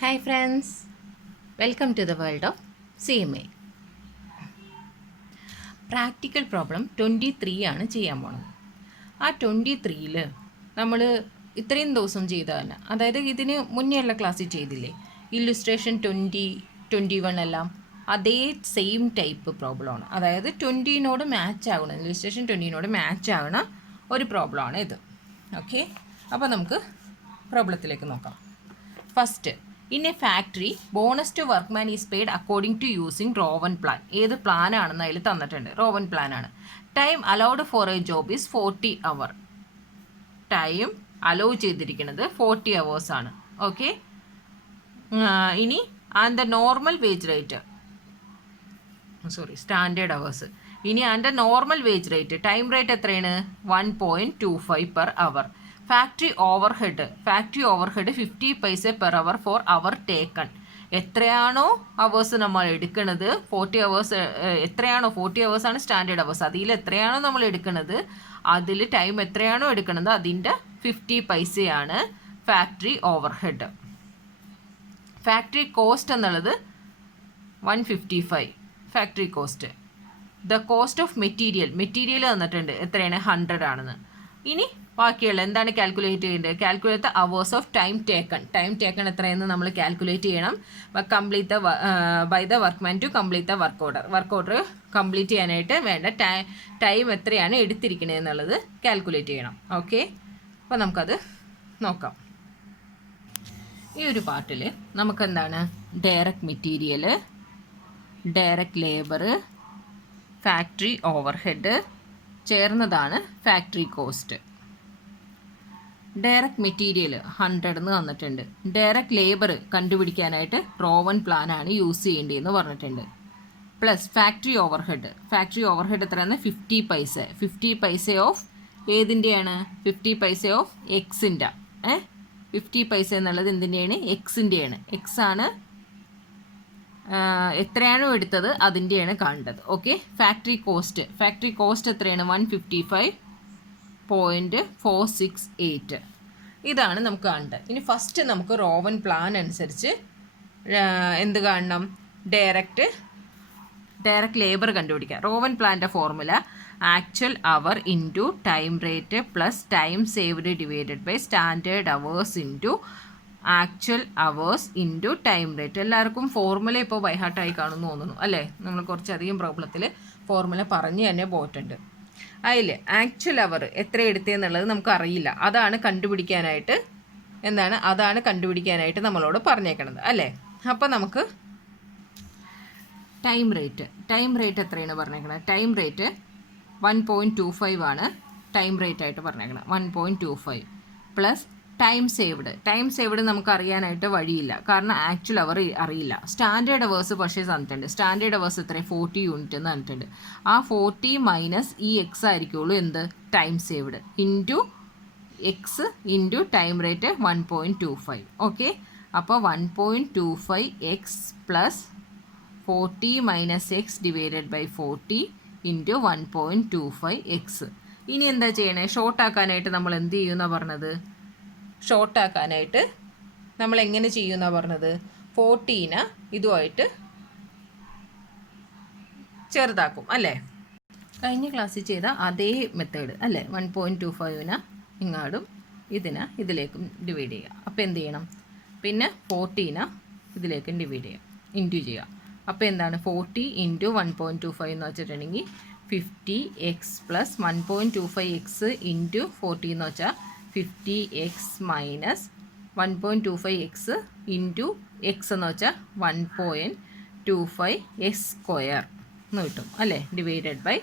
Hi friends, welcome to the world of CMA. Practical problem 23 ആണ് ചെയ്യാൻ പോണത്. ആ 23-ൽ നമ്മൾ ഇത്രയും ദിവസം ചെയ്തതല്ല, അതായത് ഇതിന് മുന്നേ ഉള്ള ക്ലാസ്സിൽ ചെയ്തില്ലേ, ഇല്ലുസ്ട്രേഷൻ 21 എല്ലാം അതേ സെയിം ടൈപ്പ് പ്രോബ്ലമാണ്. അതായത് 20-നോട് മാച്ച് ആകണം, ഇല്ലുസ്ട്രേഷൻ 20-നോട് മാച്ച് ആകണ ഒരു പ്രോബ്ലമാണ് ഇത്. ഓക്കെ, അപ്പോൾ നമുക്ക് പ്രോബ്ലത്തിലേക്ക് നോക്കാം. First, in a factory bonus to workman is paid according to using Rowan plan. ഏത് പ്ലാൻ ആണെന്ന് അതിൽ തന്നിട്ടുണ്ട്, റോവൻ പ്ലാൻ ആണ്. Time allowed for a job is 40 hour. Time allow ചെയ്തിരിക്കുന്നത് 40 hours ആണ്. ഓക്കെ, ഇനി and the normal wage rate, standard hours. ഇനി and normal wage rate, time rate എത്രയാണ്? 1.25 per hour. ഫാക്ടറി ഓവർഹെഡ് 50 പൈസ പെർ അവർ ഫോർ അവർ taken. എത്രയാണോ hours നമ്മൾ എടുക്കുന്നത്, 40 hours എത്രയാണോ, 40 hours ആണ് സ്റ്റാൻഡേർഡ് അവേഴ്സ്, അതിൽ എത്രയാണോ നമ്മൾ എടുക്കുന്നത്, അതിൽ ടൈം എത്രയാണോ എടുക്കുന്നത് അതിൻ്റെ 50 പൈസയാണ് ഫാക്ടറി ഓവർഹെഡ്. ഫാക്ടറി കോസ്റ്റ് എന്നുള്ളത് 155 factory cost. The cost of material തന്നിട്ടുണ്ട് എത്രയാണ്? 100 ആണെന്ന്. ഇനി ബാക്കിയുള്ള എന്താണ് കാൽക്കുലേറ്റ് ചെയ്യേണ്ടത്? Calculate the hours of time taken എത്രയെന്ന് നമ്മൾ കാൽക്കുലേറ്റ് ചെയ്യണം. Complete by the workman to complete the work order complete ചെയ്യാനായിട്ട് വേണ്ട ടൈം എത്രയാണ് എടുത്തിരിക്കുന്നത് എന്നുള്ളത് കാൽക്കുലേറ്റ് ചെയ്യണം. ഓക്കെ, അപ്പോൾ നമുക്കത് നോക്കാം. ഈ ഒരു പാർട്ടിൽ നമുക്കെന്താണ്? Direct material, direct labour, factory overhead ചേർന്നതാണ് ഫാക്ടറി കോസ്റ്റ്. ഡയറക്റ്റ് മെറ്റീരിയൽ 100 എന്ന് തന്നിട്ടുണ്ട്. ഡയറക്റ്റ് ലേബർ കണ്ടുപിടിക്കാനായിട്ട് റോവൻ പ്ലാൻ ആണ് യൂസ് ചെയ്യേണ്ടതെന്ന് പറഞ്ഞിട്ടുണ്ട്. പ്ലസ് ഫാക്ടറി ഓവർഹെഡ് എത്രയാണ്? 50 പൈസ. 50 പൈസ ഓഫ് ഏതിൻ്റെയാണ്? 50 പൈസ ഓഫ് എക്സിൻ്റെ. 50 പൈസ എന്നുള്ളത് എന്തിൻ്റെയാണ്? എക്സിൻ്റെയാണ്. എക്സ് ആണ് എത്രയാണോ എടുത്തത് അതിൻ്റെയാണ് കാണേണ്ടത്. ഓക്കെ, ഫാക്ടറി കോസ്റ്റ് എത്രയാണ്? 155.468. ഇതാണ് നമുക്ക് കാണേണ്ടത്. ഇനി ഫസ്റ്റ് നമുക്ക് റോവൻ പ്ലാൻ അനുസരിച്ച് എന്ത് കാണണം? ഡയറക്റ്റ് ലേബർ കണ്ടുപിടിക്കാം. റോവൻ പ്ലാൻ്റെ formula actual hour into time rate plus time saved divided by standard hours into actual hours into time rate. എല്ലാവർക്കും ഫോർമുല ഇപ്പോൾ ബൈഹാർട്ടായി കാണുമെന്ന് തോന്നുന്നു അല്ലേ? നമ്മൾ കുറച്ചധികം പ്രോബ്ലത്തിൽ ഫോർമുല പറഞ്ഞ് തന്നെ പോയിട്ടുണ്ട്. അതിൽ ആക്ച്വൽ അവർ എത്ര എടുത്തതെന്നുള്ളത് നമുക്ക് അറിയില്ല. അതാണ് കണ്ടുപിടിക്കാനായിട്ട് നമ്മളോട് പറഞ്ഞേക്കണത് അല്ലേ? അപ്പോൾ നമുക്ക് ടൈം റേറ്റ് എത്രയാണ് പറഞ്ഞേക്കണത്? ടൈം റേറ്റ് 1.25 ആണ് ടൈം റേറ്റ് ആയിട്ട് പറഞ്ഞേക്കണം. 1.25 പ്ലസ് ടൈം സേവ്ഡ് നമുക്ക് അറിയാനായിട്ട് വഴിയില്ല, കാരണം ആക്ച്വൽ അവർ അറിയില്ല. സ്റ്റാൻഡേർഡ് അവേഴ്സ് പക്ഷേ തന്നിട്ടുണ്ട്. സ്റ്റാൻഡേർഡ് അവേഴ്സ് എത്ര? 40 യൂണിറ്റ് എന്ന് തന്നിട്ടുണ്ട്. ആ 40 മൈനസ് ഈ എക്സ് ആയിരിക്കുള്ളൂ എന്ത്? Time saved into x into time rate 1.25. Okay, അപ്പോൾ 1.25 x plus 40 minus x divided by 40 into 1.25 x. ഇനി എന്താ ചെയ്യണേ? ഷോർട്ടാക്കാനായിട്ട് നമ്മൾ എന്ത് ചെയ്യുമെന്നാണ് പറഞ്ഞത്? ഷോർട്ടാക്കാനായിട്ട് നമ്മൾ എങ്ങനെ ചെയ്യുമെന്നാണ് പറഞ്ഞത്? 40 ഇതുമായിട്ട് ചെറുതാക്കും അല്ലേ? കഴിഞ്ഞ ക്ലാസ്സിൽ ചെയ്ത അതേ മെത്തേഡ് അല്ലേ? 1.25 ഇങ്ങാടും ഇതിലേക്കും ഡിവൈഡ് ചെയ്യുക. അപ്പോൾ എന്ത് ചെയ്യണം? പിന്നെ 40 ഇതിലേക്കും ഡിവൈഡ് ചെയ്യുക, ഇൻറ്റു ചെയ്യുക. അപ്പോൾ എന്താണ്? 40 ഇൻറ്റു 1.25 എന്ന് വെച്ചിട്ടുണ്ടെങ്കിൽ 50x പ്ലസ് 1.25x ഇൻറ്റു 40 എന്ന് വെച്ചാൽ 50x minus 1.25x into X എന്ന് വെച്ചാൽ 1.25x സ്ക്വയർ എന്ന് കിട്ടും അല്ലേ? Divided by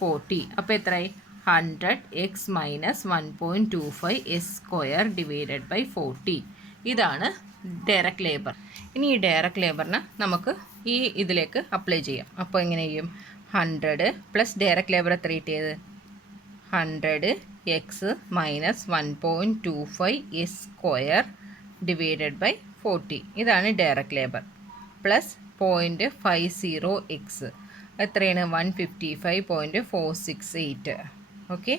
40. അപ്പോൾ എത്രയായി? 100x minus 1.25x square divided by 40. ഇതാണ് ഡയറക്റ്റ് ലേബർ. ഇനി ഈ ഡയറക്റ്റ് ലേബറിന് നമുക്ക് ഈ ഇതിലേക്ക് അപ്ലൈ ചെയ്യാം. അപ്പോൾ എങ്ങനെ ചെയ്യും? 100 പ്ലസ് ഡയറക്റ്റ് ലേബർ എത്ര കിട്ടിയത്? 100x minus 1.25x square divided by 40. ഇതാണ് ഡയറക്റ്റ് ലേബർ. പ്ലസ് 0.50x എത്രയാണ്? 155.468. ഓക്കെ,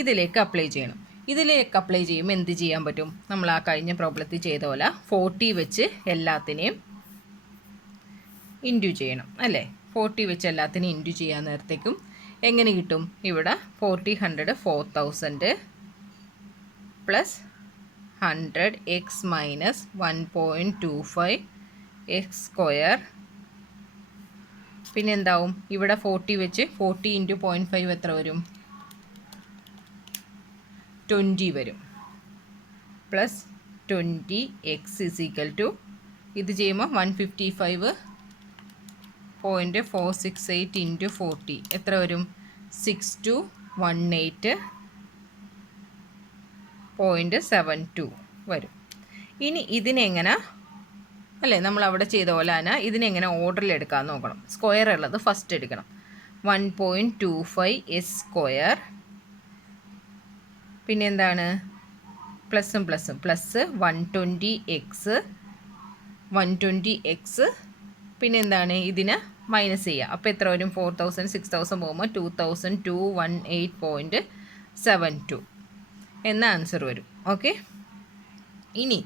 ഇതിലേക്ക് അപ്ലൈ ചെയ്യണം. ഇതിലേക്ക് അപ്ലൈ ചെയ്യുമ്പോൾ എന്ത് ചെയ്യാൻ പറ്റും? നമ്മൾ ആ കഴിഞ്ഞ പ്രോബ്ലത്തിൽ ചെയ്ത പോലെ 40 വെച്ച് എല്ലാത്തിനെയും ഇൻറ്റു ചെയ്യണം അല്ലേ? 40 വെച്ച് എല്ലാത്തിനെയും ഇൻറ്റു ചെയ്യാൻ നേരത്തേക്കും എങ്ങനെ കിട്ടും? ഇവിടെ 40 100 4000 plus 100 X minus 1.25 X square. പിന്നെ എന്താവും? ഇവിടെ 40 വെച്ച് 40 ഇൻറ്റു 0.5 എത്ര വരും? 20 വരും. Plus 20 x is equal to ഇത് ചെയ്യുമ്പോൾ 155.468 ഇൻറ്റു 40 എത്ര വരും? 6218.72 വരും. ഇനി ഇതിനെങ്ങനെ അല്ലേ നമ്മൾ അവിടെ ചെയ്ത പോലെ തന്നെ ഇതിനെങ്ങനെ ഓർഡറിൽ എടുക്കാൻ നോക്കണം. സ്ക്വയർ ഉള്ളത് ഫസ്റ്റ് എടുക്കണം. 1.25 എസ് സ്ക്വയർ, പിന്നെ എന്താണ് പ്ലസ് 120 എക്സ് പിന്നെ എന്താണ് ഇതിനെ മൈനസ് ചെയ്യുക. അപ്പോൾ എത്ര വരും? 4000 6000 പോകുമ്പോൾ 2218.72 എന്ന ആൻസർ വരും. ഓക്കെ, ഇനി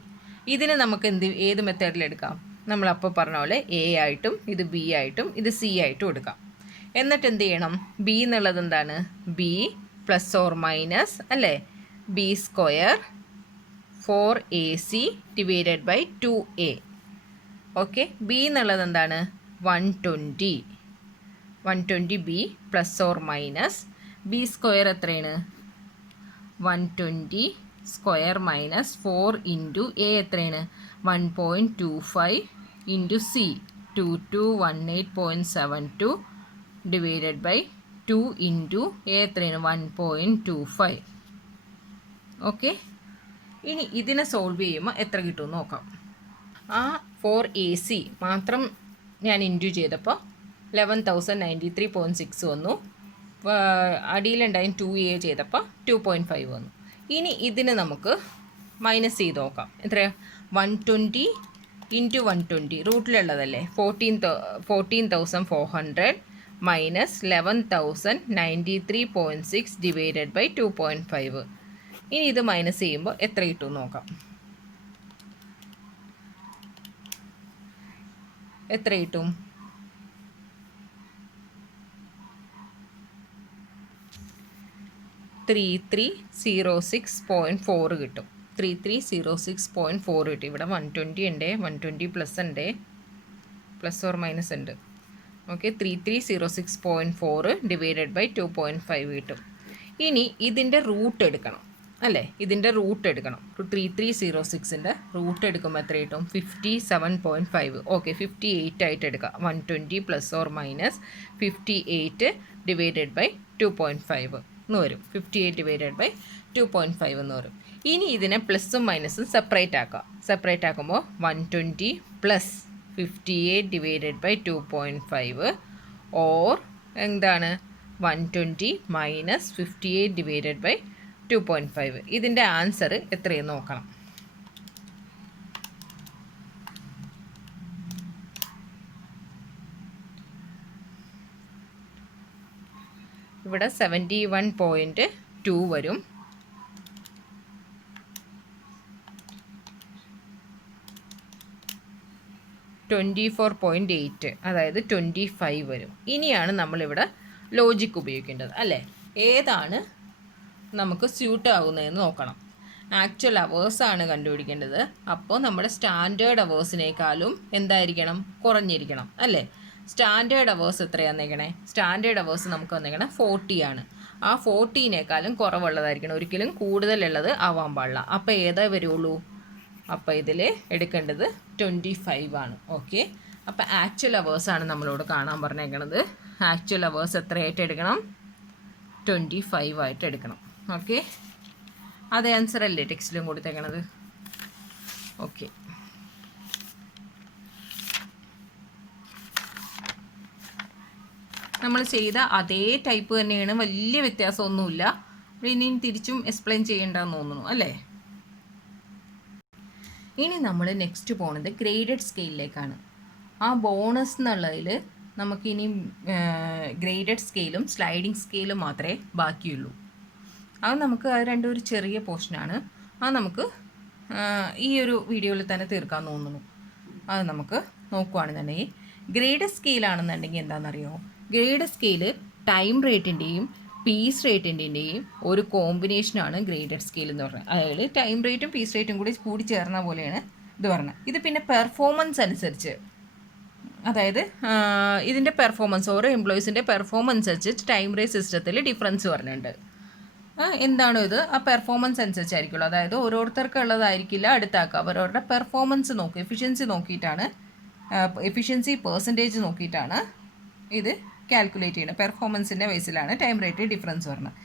ഇതിന് നമുക്ക് ഏത് മെത്തേഡിലെടുക്കാം? നമ്മളപ്പോൾ പറഞ്ഞ പോലെ എ ആയിട്ടും ഇത് ബി ആയിട്ടും ഇത് സി ആയിട്ടും എടുക്കാം. എന്നിട്ട് എന്ത് ചെയ്യണം? ബി എന്നുള്ളത് എന്താണ്? ബി പ്ലസ് ഓർ മൈനസ് അല്ലേ b square 4ac divided by 2a. Okay, b എന്നുള്ളത് എന്താണ്? 120 b plus or minus b square എത്രയാണ്? 120 സ്ക്വയർ മൈനസ് 4 ഇൻറ്റു എ എത്രയാണ്? 1.25 into c 2218.72 divided by 2 into a എത്രയാണ്? 1.25. ഓക്കെ, ഇനി ഇതിനെ സോൾവ് ചെയ്യുമ്പോൾ എത്ര കിട്ടുമെന്ന് നോക്കാം. ആ 4ac മാത്രം ഞാൻ ഇൻറ്റു ചെയ്തപ്പോൾ 11,093.6 വന്നു. അടിയിലുണ്ടായും 2a ചെയ്തപ്പോൾ 2.5 വന്നു. ഇനി ഇതിന് നമുക്ക് മൈനസ് ചെയ്ത് നോക്കാം. എത്രയാണ്? 120 ഇൻറ്റു 120 റൂട്ടിലുള്ളതല്ലേ 14,400 മൈനസ് 11,093.6 ഡിവൈഡഡ് ബൈ 2.5. ഇനി ഇത് മൈനസ് ചെയ്യുമ്പോൾ എത്ര കിട്ടും നോക്കാം. എത്ര കിട്ടും? 3306.4 കിട്ടും. 3306.4 കിട്ടും. ഇവിടെ 120 ഉണ്ട്, 120 പ്ലസ് ഉണ്ട്, പ്ലസ് ഓർ മൈനസ് ഉണ്ട്. ഓക്കെ, 3306.4 ഡിവൈഡഡ് ബൈ 2.5 കിട്ടും. ഇനി ഇതിൻ്റെ റൂട്ട് എടുക്കണം അല്ലേ? ഇതിൻ്റെ റൂട്ട് എടുക്കണം. 3306ൻ്റെ റൂട്ട് എടുക്കുമ്പോൾ എത്ര കിട്ടും? 57.5. ഓക്കെ, 58 ആയിട്ട് എടുക്കാം. 120 plus or minus 58 divided by 2.5 എന്ന് വരും. 58 ഡിവൈഡഡ് ബൈ 2.5 എന്ന് വരും. ഇനി ഇതിനെ പ്ലസും മൈനസും സെപ്പറേറ്റ് ആക്കാം. സെപ്പറേറ്റ് ആക്കുമ്പോൾ 120 പ്ലസ് 58 ഡിവൈഡഡ് ബൈ 2.5 ഓർ എന്താണ് 120 മൈനസ് 58 ഡിവൈഡഡ് ബൈ 2.5. ഇതിൻ്റെ ആൻസർ എത്രയെന്ന് നോക്കണം. ഇവിടെ 71.2 വരും. (24.8) അതായത് 25 വരും. ഇനിയാണ് നമ്മളിവിടെ ലോജിക്ക് ഉപയോഗിക്കേണ്ടത് അല്ലേ? ഏതാണ് നമുക്ക് സ്യൂട്ട് ആകുന്നതെന്ന് നോക്കണം. ആക്ച്വൽ അവേഴ്സാണ് കണ്ടുപിടിക്കേണ്ടത്. അപ്പോൾ നമ്മുടെ സ്റ്റാൻഡേർഡ് അവേഴ്സിനേക്കാളും എന്തായിരിക്കണം? കുറഞ്ഞിരിക്കണം അല്ലേ? സ്റ്റാൻഡേർഡ് അവേഴ്സ് എത്രയാണെന്ന് വന്നേക്കണേ? സ്റ്റാൻഡേർഡ് അവേഴ്സ് നമുക്ക് വന്നേക്കണം 40 ആണ്. ആ 40നേക്കാളും കുറവുള്ളതായിരിക്കണം, ഒരിക്കലും കൂടുതലുള്ളത് ആവാൻ പാടില്ല. അപ്പോൾ ഏതാ വരുള്ളൂ? അപ്പോൾ ഇതിൽ എടുക്കേണ്ടത് 25 ആണ്. ഓക്കെ, അപ്പോൾ ആക്ച്വൽ അവേഴ്സാണ് നമ്മളോട് കാണാൻ പറഞ്ഞേക്കണത്. ആക്ച്വൽ അവേഴ്സ് എത്രയായിട്ട് എടുക്കണം? 25 ആയിട്ട് എടുക്കണം. ഓക്കെ, അതേ ആൻസർ അല്ലേ ടെക്സ്റ്റിലും കൊടുത്തേക്കണത്? ഓക്കെ, നമ്മൾ ചെയ്ത അതേ ടൈപ്പ് തന്നെയാണ്, വലിയ വ്യത്യാസമൊന്നുമില്ല. ഇനിയും തിരിച്ചും എക്സ്പ്ലെയിൻ ചെയ്യേണ്ടതെന്ന് തോന്നുന്നു അല്ലേ? ഇനി നമ്മൾ നെക്സ്റ്റ് പോകുന്നത് ഗ്രേഡഡ് സ്കെയിലിലേക്കാണ്. ആ ബോണസ് എന്നുള്ളതിൽ നമുക്കിനി ഗ്രേഡഡ് സ്കെയിലും സ്ലൈഡിങ് സ്കെയിലും മാത്രമേ ബാക്കിയുള്ളൂ. അത് നമുക്ക് അത് രണ്ടും ഒരു ചെറിയ പോർഷനാണ്. അത് നമുക്ക് ഈ ഒരു വീഡിയോയിൽ തന്നെ തീർക്കാൻ തോന്നുന്നു. അത് നമുക്ക് നോക്കുകയാണെന്നുണ്ടെങ്കിൽ ഗ്രേഡ് സ്കെയിലാണെന്നുണ്ടെങ്കിൽ എന്താണെന്നറിയോ, ഗ്രേഡ് സ്കെയില് ടൈം റേറ്റിൻ്റെയും പീസ് റേറ്റിൻ്റെയും ഒരു കോമ്പിനേഷനാണ് ഗ്രേഡഡ് സ്കെയിൽ എന്ന് പറയുന്നത്. അതായത് ടൈം റേറ്റും പീസ് റേറ്റും കൂടി ചേർന്ന പോലെയാണ് ഇത് പറഞ്ഞത്. ഇത് പിന്നെ പെർഫോമൻസ് അനുസരിച്ച്, അതായത് ഇതിൻ്റെ പെർഫോമൻസ്, ഓരോ എംപ്ലോയീസിൻ്റെ പെർഫോമൻസ് അനുസരിച്ച് ടൈം റേറ്റ് സിസ്റ്റത്തിൽ ഡിഫറൻസ് പറഞ്ഞിട്ടുണ്ട്. എന്താണോ ഇത് ആ പെർഫോമൻസ് അനുസരിച്ചായിരിക്കുള്ളൂ. അതായത് ഓരോരുത്തർക്ക് ഉള്ളതായിരിക്കില്ല അടുത്താക്കുക, അവരവരുടെ പെർഫോമൻസ് നോക്കി എഫിഷ്യൻസി പെർസെൻറ്റേജ് നോക്കിയിട്ടാണ് ഇത് കാൽക്കുലേറ്റ് ചെയ്യുന്നത്. പെർഫോമൻസിൻ്റെ ബേസിലാണ് ടൈം റേറ്റ് ഡിഫറൻസ് വരുന്നത്.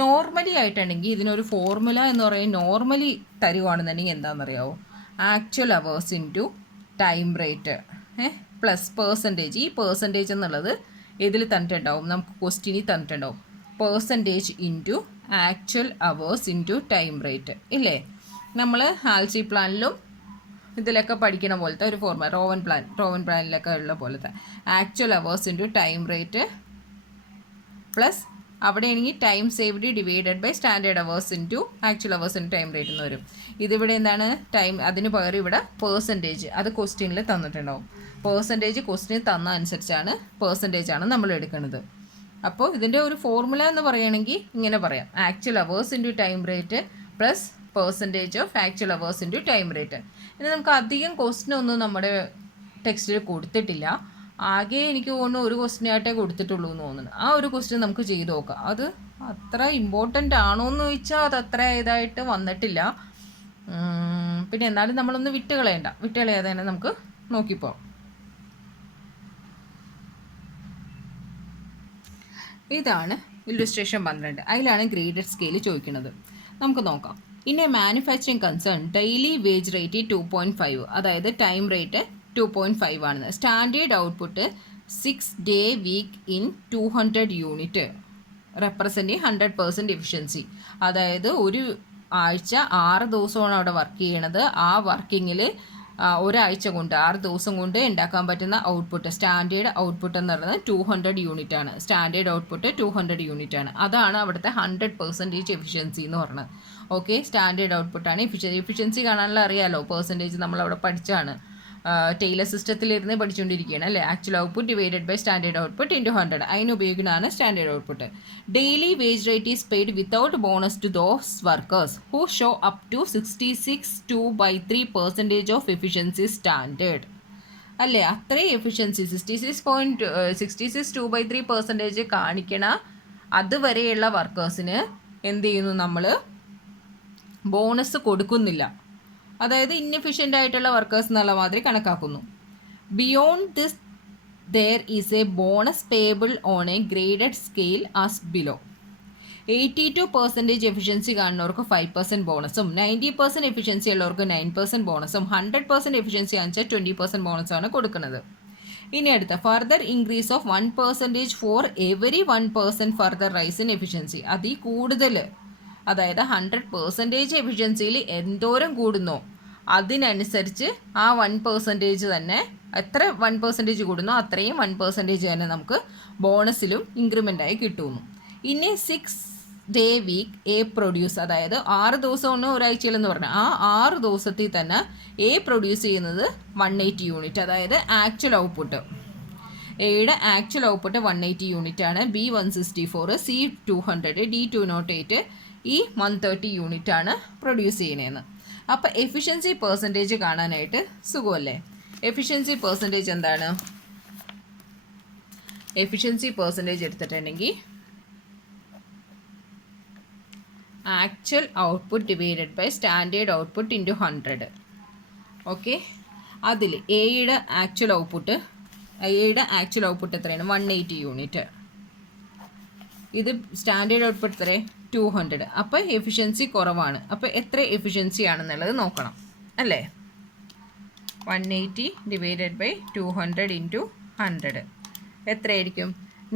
നോർമലി ആയിട്ടുണ്ടെങ്കിൽ ഇതിനൊരു ഫോർമുല എന്ന് പറയുന്നത്, നോർമലി തരുവാണെന്നുണ്ടെങ്കിൽ എന്താണെന്നറിയാവോ, actual hours into time rate plus percentage. ഈ പെർസെൻറ്റേജ് എന്നുള്ളത് ഇതിൽ തന്നിട്ടുണ്ടാവും, നമുക്ക് ക്വസ്റ്റ്യനിൽ തന്നിട്ടുണ്ടാവും. Percentage into actual hours into time rate ഇല്ലേ. നമ്മൾ ഹാൽസി പ്ലാനിലും ഇതിലൊക്കെ പഠിക്കുന്ന പോലത്തെ ഒരു ഫോർമുല, റോവൻ പ്ലാനിലൊക്കെ ഉള്ള പോലത്തെ actual hours into time rate plus അവിടെയാണെങ്കിൽ time saved divided by standard hours into actual hours into time rate എന്ന് വരും. ഇതിവിടെ എന്താണ് ടൈം, അതിന് പകരം ഇവിടെ പെർസെൻറ്റേജ്, അത് ക്വസ്റ്റ്യനിൽ തന്നിട്ടുണ്ടാവും. പെർസെൻറ്റേജ് ക്വസ്റ്റ്യൻ തന്ന അനുസരിച്ചാണ് പെർസെൻറ്റേജാണ് നമ്മൾ എടുക്കുന്നത്. അപ്പോൾ ഇതിൻ്റെ ഒരു ഫോർമുല എന്ന് പറയുകയാണെങ്കിൽ ഇങ്ങനെ പറയാം, actual hours into time rate plus percentage of actual hours into time rate. ഇനി നമുക്ക് അധികം ക്വസ്റ്റ്യൻ ഒന്നും നമ്മുടെ ടെക്സ്റ്റിൽ കൊടുത്തിട്ടില്ല. ആകെ എനിക്ക് തോന്നുന്നു ഒരു ക്വസ്റ്റ്യനായിട്ടേ കൊടുത്തിട്ടുള്ളൂ എന്ന് തോന്നുന്നു. ആ ഒരു ക്വസ്റ്റ്യൻ നമുക്ക് ചെയ്ത് നോക്കാം. അത് അത്ര ഇമ്പോർട്ടൻ്റ് ആണോ എന്ന് ചോദിച്ചാൽ അത് അത്ര ഇതായിട്ട് വന്നിട്ടില്ല. പിന്നെ എന്നാലും നമ്മളൊന്ന് വിട്ടുകളയാതെ തന്നെ നമുക്ക് നോക്കിപ്പോ. ഇതാണ് ഇല്ലുസ്ട്രേഷൻ 12. അതിലാണ് ഗ്രേഡഡ് സ്കെയിൽ ചോദിക്കുന്നത്. നമുക്ക് നോക്കാം. In a manufacturing concern daily wage rate 2.5, അതായത് ടൈം റേറ്റ് 2.5 ആണ്. Standard output 6 day week in 200 unit representing 100% efficiency. അതായത് ഒരു ആഴ്ച 6 ദിവസമാണ് അവിടെ വർക്ക് ചെയ്യണത്. ആ വർക്കിങ്ങിൽ ഒരാഴ്ച കൊണ്ട് 6 ദിവസം കൊണ്ട് ഉണ്ടാക്കാൻ പറ്റുന്ന ഔട്ട്പുട്ട്, സ്റ്റാൻഡേർഡ് ഔട്ട്പുട്ട് എന്ന് പറയുന്നത് 200 യൂണിറ്റ് ആണ്. സ്റ്റാൻഡേർഡ് ഔട്ട്പുട്ട് 200 യൂണിറ്റ് ആണ്. അതാണ് അവിടുത്തെ 100% എഫിഷ്യൻസി എന്ന് പറയുന്നത്. Okay, standard ഔട്ട്പുട്ടാണ്. എഫിഷ്യൻസി കാണാനുള്ള അറിയാലോ, പെർസെൻറ്റേജ് നമ്മളവിടെ പഠിച്ചാണ്, ടൈലർ സിസ്റ്റത്തിലിരുന്ന് പഠിച്ചുകൊണ്ടിരിക്കുകയാണ് അല്ലേ. Actual output divided by standard output into 100, അതിന് ഉപയോഗിക്കുന്നതാണ് standard output. Daily wage rate is paid without bonus to those workers who show up to 66.2/3% of efficiency standard അല്ലേ. അത്രയും എഫിഷ്യൻസി 66.2/3% കാണിക്കണ അതുവരെയുള്ള വർക്കേഴ്സിന് എന്ത് ചെയ്യുന്നു, നമ്മൾ ബോണസ് കൊടുക്കുന്നില്ല. അതായത് ഇൻഎഫിഷ്യൻ്റ് ആയിട്ടുള്ള വർക്കേഴ്സ് എന്നുള്ള മാതിരി കണക്കാക്കുന്നു. Beyond this there is a bonus payable on a graded scale as below. 82% efficiency കാണുന്നവർക്ക് 5% ബോണസും, 90% എഫിഷ്യൻസി ഉള്ളവർക്ക് 9% ബോണസും, 100% എഫിഷ്യൻസി കാണിച്ചാൽ 20% ബോണസാണ് കൊടുക്കുന്നത്. ഇനി അടുത്ത further increase of 1% for every 1% further rice in efficiency. അതിൽ കൂടുതൽ, അതായത് 100% എഫിഷ്യൻസിയിൽ എന്തോരം കൂടുന്നോ അതിനനുസരിച്ച് ആ 1% തന്നെ, എത്ര 1% കൂടുന്നോ അത്രയും 1% തന്നെ നമുക്ക് ബോണസിലും ഇൻക്രിമെൻ്റായി കിട്ടുന്നു. ഇനി 6 ഡേ വീക്ക് എ പ്രൊഡ്യൂസ്, അതായത് 6 ദിവസമാണ് ഒരാഴ്ചയിലെന്ന് പറഞ്ഞാൽ ആ 6 ദിവസത്തിൽ തന്നെ എ പ്രൊഡ്യൂസ് ചെയ്യുന്നത് 180 യൂണിറ്റ്, അതായത് ആക്ച്വൽ ഔട്ട്പുട്ട്. എയുടെ ആക്ച്വൽ ഔട്ട്പുട്ട് 180 യൂണിറ്റ് ആണ്. ബി 164, സി 200, ഡി 208, ഈ 130 യൂണിറ്റ് ആണ് പ്രൊഡ്യൂസ് ചെയ്യുന്നതെന്ന്. അപ്പോൾ എഫിഷ്യൻസി പെർസെൻറ്റേജ് കാണാനായിട്ട് സുഖമല്ലേ. എഫിഷ്യൻസി പെർസെൻറ്റേജ് എന്താണ്? എഫിഷ്യൻസി പെർസെൻറ്റേജ് എടുത്തിട്ടുണ്ടെങ്കിൽ actual output divided by standard output into 100. Okay, അതിൽ എയുടെ ആക്ച്വൽ ഔട്ട്പുട്ട് എത്രയാണ്? 180 യൂണിറ്റ്. ഇത് സ്റ്റാൻഡേർഡ് ഔട്ട്പുട്ട് എത്ര? 200. അപ്പോൾ എഫിഷ്യൻസി കുറവാണ്. അപ്പോൾ എത്ര എഫിഷ്യൻസി ആണെന്നുള്ളത് നോക്കണം അല്ലേ. 180 ഡിവൈഡഡ് ബൈ 200 ഇൻറ്റു 100 എത്രയായിരിക്കും?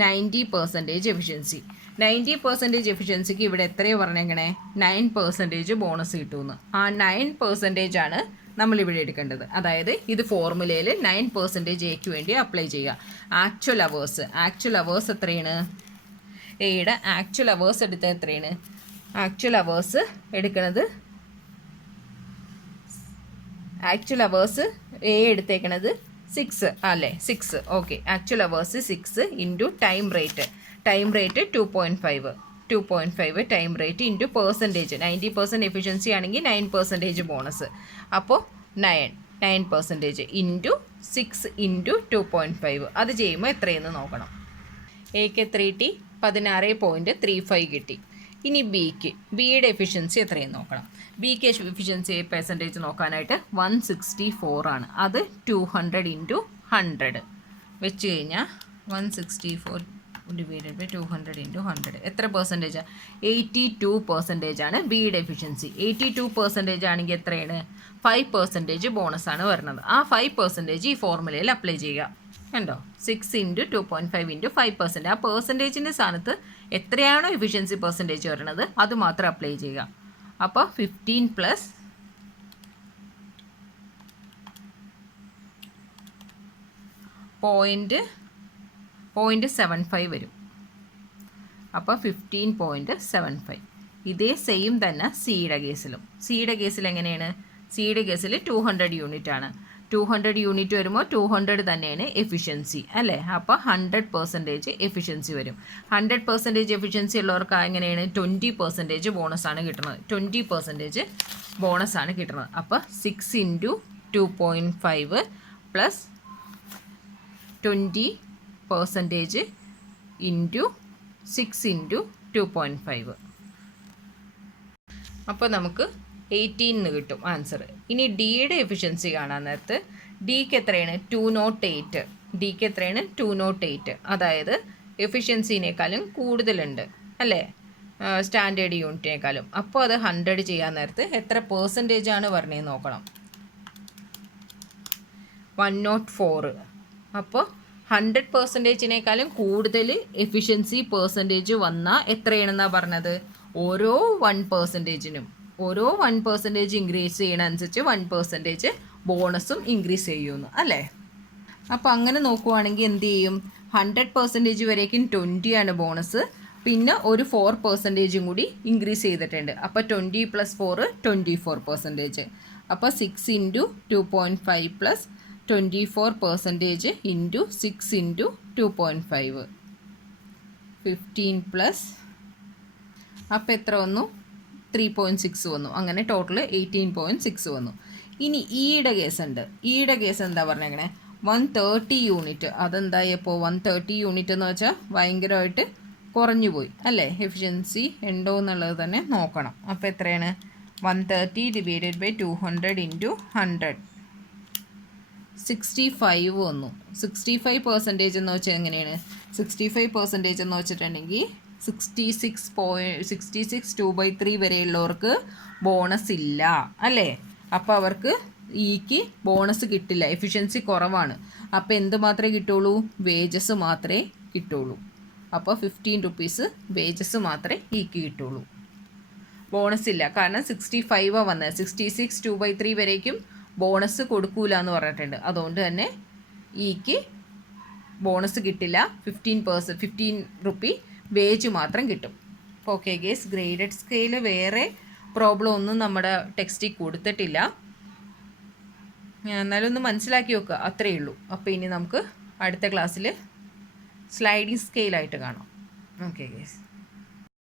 90% എഫിഷ്യൻസി. 90% എഫിഷ്യൻസിക്ക് ഇവിടെ എത്രയാണ് പറഞ്ഞേക്കണേ? 9% ബോണസ് കിട്ടുമെന്ന്. ആ 9% ആണ് നമ്മളിവിടെ എടുക്കേണ്ടത്. അതായത് ഇത് ഫോർമുലയിൽ 9% എക്ക് വേണ്ടി അപ്ലൈ ചെയ്യുക. ആക്ച്വൽ അവേഴ്സ് എത്രയാണ്? എയുടെ ആക്ച്വൽ അവേഴ്സ് എടുത്തത് എത്രയാണ്? ആക്ച്വൽ അവേഴ്സ് എടുക്കുന്നത് എ എടുത്തേക്കണത് 6 അല്ലേ, 6. Okay, actual hours 6 into time rate 2.5 time rate into percentage. 90% efficiency ആണെങ്കിൽ 9% ബോണസ്. അപ്പോൾ 9% ഇൻറ്റു 6 ഇൻറ്റു 2.5. അത് ചെയ്യുമ്പോൾ എത്രയെന്ന് നോക്കണം. എക്ക് 3T 16.35 കിട്ടി. ഇനി ബിയുടെ എഫിഷ്യൻസി എത്രയെന്ന് നോക്കണം. ബിക്ക് എഫിഷ്യൻസി പെർസെൻറ്റേജ് നോക്കാനായിട്ട് 164 ആണ്. അത് 200 ഇൻറ്റു 100 വെച്ച് കഴിഞ്ഞാൽ 164 ഡിവൈഡഡ് ബൈ 200 ഇൻറ്റു 100 എത്ര പെർസെൻറ്റേജാണ്? 82% ആണ് ബിയുടെ എഫിഷ്യൻസി. 82% ആണെങ്കിൽ എത്രയാണ്? 5% ബോണസാണ് വരുന്നത്. ആ 5% ഈ ഫോർമുലയിൽ അപ്ലൈ ചെയ്യുക. കണ്ടോ, 6 ഇൻറ്റു 2.5 ഇൻറ്റു 5%. ആ പെർസെൻറ്റേജിൻ്റെ സ്ഥാനത്ത് എത്രയാണോ എഫിഷ്യൻസി പെർസെൻറ്റേജ് വരുന്നത് അത് മാത്രം അപ്ലൈ ചെയ്യുക. അപ്പോൾ 15 പ്ലസ് 0.75 വരും. അപ്പോൾ 15.75. ഇതേ സെയിം തന്നെ സിയുടെ കേസിൽ എങ്ങനെയാണ്? സിയുടെ കേസിൽ 200 യൂണിറ്റ് ആണ്. 200 യൂണിറ്റ് വരുമ്പോൾ 200 തന്നെയാണ് എഫിഷ്യൻസി അല്ലേ. അപ്പോൾ 100% എഫിഷ്യൻസി വരും. 100% എഫിഷ്യൻസി ഉള്ളവർക്ക് എങ്ങനെയാണ്? 20% ബോണസാണ് കിട്ടുന്നത്. 20% ബോണസാണ് കിട്ടുന്നത്. അപ്പോൾ 6 ഇൻറ്റു 2.5 പ്ലസ് 20% ഇൻറ്റു 6 ഇൻറ്റു 2.5. അപ്പോൾ നമുക്ക് 18 കിട്ടും ആൻസർ. ഇനി ഡിയുടെ എഫിഷ്യൻസി കാണാൻ നേരത്ത് ഡിക്ക് എത്രയാണ്? 208. അതായത് എഫിഷ്യൻസിനേക്കാളും കൂടുതലുണ്ട് അല്ലേ, സ്റ്റാൻഡേർഡ് യൂണിറ്റിനേക്കാളും. അപ്പോൾ അത് 100 ചെയ്യാൻ നേരത്ത് എത്ര പെർസെൻറ്റേജ് ആണ് പറഞ്ഞതെന്ന് നോക്കണം. 104. അപ്പോൾ 100%-നേക്കാളും കൂടുതൽ എഫിഷ്യൻസി പെർസെൻറ്റേജ് വന്നാൽ എത്രയാണെന്നാണ് പറഞ്ഞത്? ഓരോ 1% ഇൻക്രീസ് ചെയ്യണ അനുസരിച്ച് 1% ബോണസും ഇൻക്രീസ് ചെയ്യുമെന്ന് അല്ലേ. അപ്പോൾ അങ്ങനെ നോക്കുവാണെങ്കിൽ എന്ത് ചെയ്യും? 100% വരേക്കും 20 ആണ് ബോണസ്. പിന്നെ ഒരു 4% കൂടി ഇൻക്രീസ് ചെയ്തിട്ടുണ്ട്. അപ്പോൾ 20 + 4 24%. അപ്പോൾ 6 into 2.5 plus 24% into 6 into 2.5 15 plus അപ്പോൾ എത്ര വന്നു? 3.6 വന്നു. അങ്ങനെ ടോട്ടൽ 18.6 വന്നു. ഇനി ഈയുടെ കേസ് എന്താ പറഞ്ഞേക്കണേ? 130 യൂണിറ്റ്. അതെന്തായപ്പോൾ 130 യൂണിറ്റ് എന്ന് വെച്ചാൽ ഭയങ്കരമായിട്ട് കുറഞ്ഞു പോയി അല്ലേ. എഫിഷ്യൻസി ഉണ്ടോ എന്നുള്ളത് തന്നെ നോക്കണം. അപ്പോൾ എത്രയാണ്? 130 ഡിവൈഡഡ് ബൈ 200 ഇൻറ്റു 100 65 വന്നു. 65% എന്ന് വെച്ചാൽ എങ്ങനെയാണ്? 65% എന്ന് വെച്ചിട്ടുണ്ടെങ്കിൽ 66 2/3 വരെയുള്ളവർക്ക് ബോണസ് ഇല്ല അല്ലേ. അപ്പോൾ അവർക്ക് ഈക്ക് ബോണസ് കിട്ടില്ല, എഫിഷ്യൻസി കുറവാണ്. അപ്പോൾ എന്ത് മാത്രമേ കിട്ടുള്ളൂ? വേജസ് മാത്രമേ കിട്ടുള്ളൂ. അപ്പോൾ 15 റുപ്പീസ് വേജസ് മാത്രമേ ഈക്ക് കിട്ടുള്ളൂ, ബോണസ് ഇല്ല. കാരണം 65 വന്നത്. 66 2/3 വരേക്കും ബോണസ് കൊടുക്കൂല എന്ന് പറഞ്ഞിട്ടുണ്ട്. അതുകൊണ്ട് തന്നെ ഈക്ക് ബോണസ് കിട്ടില്ല. 15 റുപ്പി വേജ് മാത്രം കിട്ടും. ഓക്കെ ഗേസ്, ഗ്രേഡഡ് സ്കെയിൽ വേറെ പ്രോബ്ലം ഒന്നും നമ്മുടെ ടെക്സ്റ്റിൽ കൊടുത്തിട്ടില്ല. എന്നാലും ഒന്ന് മനസ്സിലാക്കി വെക്കുക, അത്രയേ ഉള്ളൂ. അപ്പോൾ ഇനി നമുക്ക് അടുത്ത ക്ലാസ്സിൽ സ്ലൈഡിങ് സ്കെയിലായിട്ട് കാണാം. Okay guys.